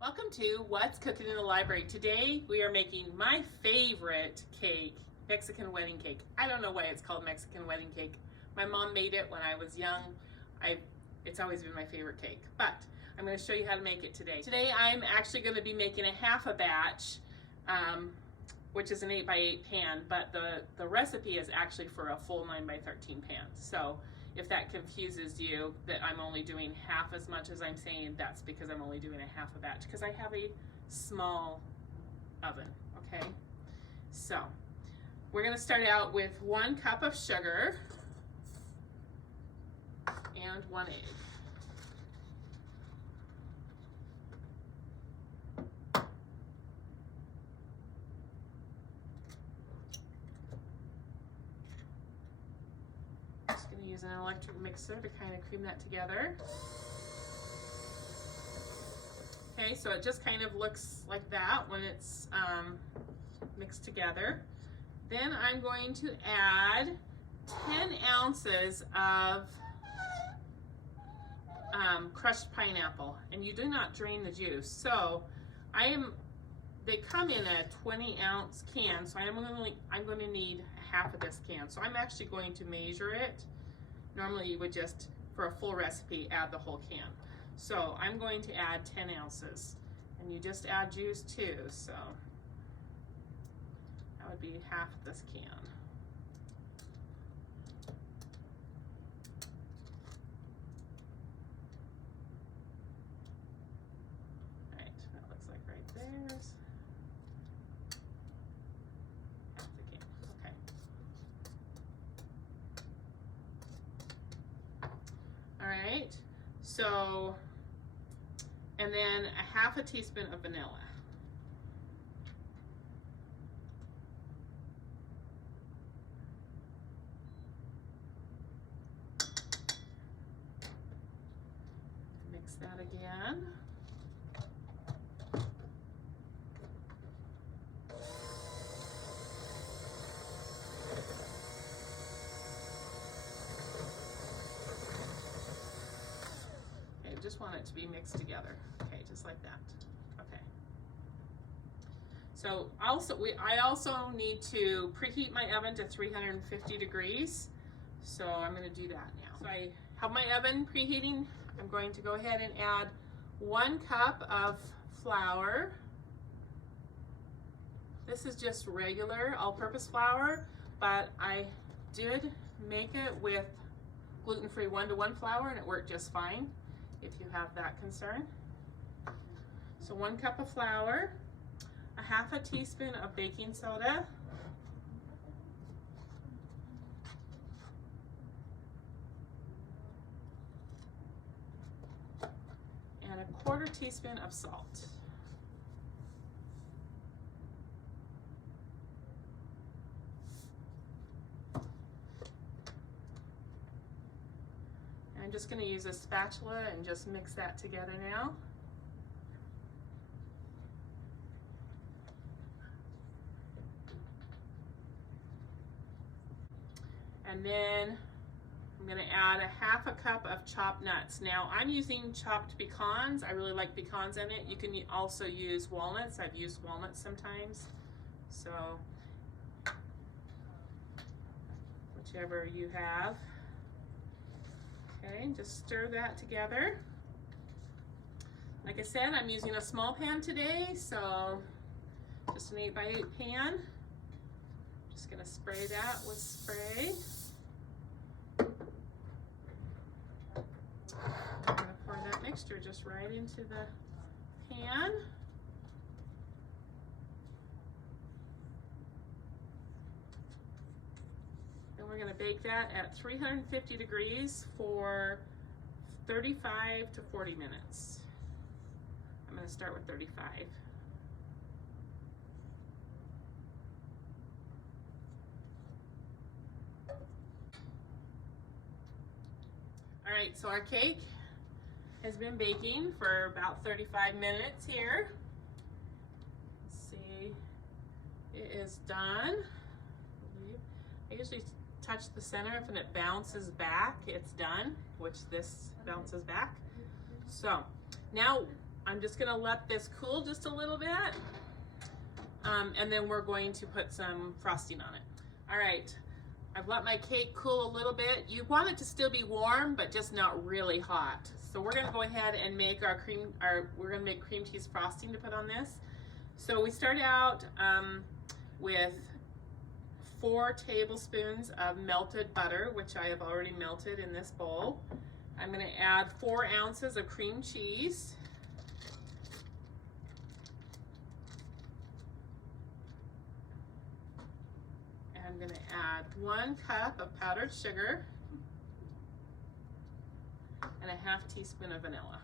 Welcome to What's Cooking in the Library. Today we are making my favorite cake, Mexican wedding cake. I don't know why it's called Mexican wedding cake. My mom made it when I was young. It's always been my favorite cake, but I'm going to show you how to make it today. Today I'm actually going to be making half a batch, which is an 8x8 pan, but the recipe is actually for a full 9x13 pan. So if that confuses you that I'm only doing half as much as I'm saying, that's because I'm only doing a half a batch because I have a small oven, okay? So we're gonna start out with 1 cup of sugar and 1 egg. Use an electric mixer to kind of cream that together. Okay, so it just kind of looks like that when it's mixed together. Then I'm going to add 10 ounces of crushed pineapple, and you do not drain the juice. So they come in a 20-ounce can, so I'm going to need half of this can. So I'm actually going to measure it. Normally you would just, for a full recipe, add the whole can. So I'm going to add 10 ounces. And you just add juice too, so that would be half this can. Right, that looks like right there's half the can, okay. All right, so, and then a half a teaspoon of vanilla. Mix that again. Just want it to be mixed together. Okay, just like that. Okay. So I also need to preheat my oven to 350 degrees. So I'm going to do that now. So I have my oven preheating. I'm going to go ahead and add 1 cup of flour. This is just regular all-purpose flour, but I did make it with gluten-free 1-to-1 flour and it worked just fine, if you have that concern. So 1 cup of flour, a half a teaspoon of baking soda, and a 1/4 teaspoon of salt. I'm just going to use a spatula and just mix that together now. And then I'm going to add a half a cup of chopped nuts. Now I'm using chopped pecans. I really like pecans in it. You can also use walnuts. I've used walnuts sometimes. So whichever you have. Okay, just stir that together. Like I said, I'm using a small pan today, so just an 8x8 pan. Just gonna spray that with spray. I'm gonna pour that mixture just right into the pan. And we're going to bake that at 350 degrees for 35 to 40 minutes. I'm going to start with 35. All right, so our cake has been baking for about 35 minutes here. Let's see, it is done. I usually touch the center. If it bounces back, it's done, which this bounces back. So now I'm just gonna let this cool just a little bit. And then we're going to put some frosting on it. All right, I've let my cake cool a little bit. You want it to still be warm, but just not really hot. So we're gonna go ahead and make we're gonna make cream cheese frosting to put on this. So we start out with 4 tablespoons of melted butter, which I have already melted in this bowl. I'm gonna add 4 ounces of cream cheese. I'm going to add 1 cup of powdered sugar and a ½ teaspoon of vanilla.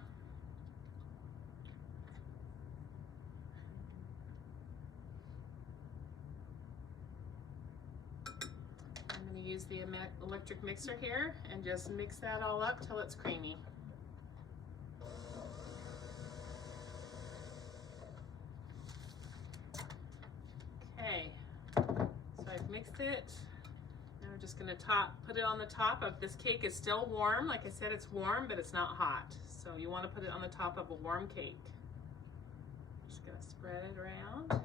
I'm going to use the electric mixer here and just mix that all up till it's creamy. Okay. I've mixed it. Now we're just going to put it on the top of this cake. Is still warm. Like I said, it's warm, but it's not hot. So you want to put it on the top of a warm cake. Just going to spread it around.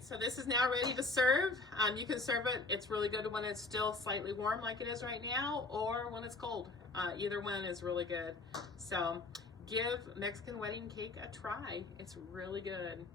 So this is now ready to serve. You can serve it, it's really good when it's still slightly warm like it is right now, or when it's cold. Either one is really good. So give Mexican wedding cake a try. It's really good.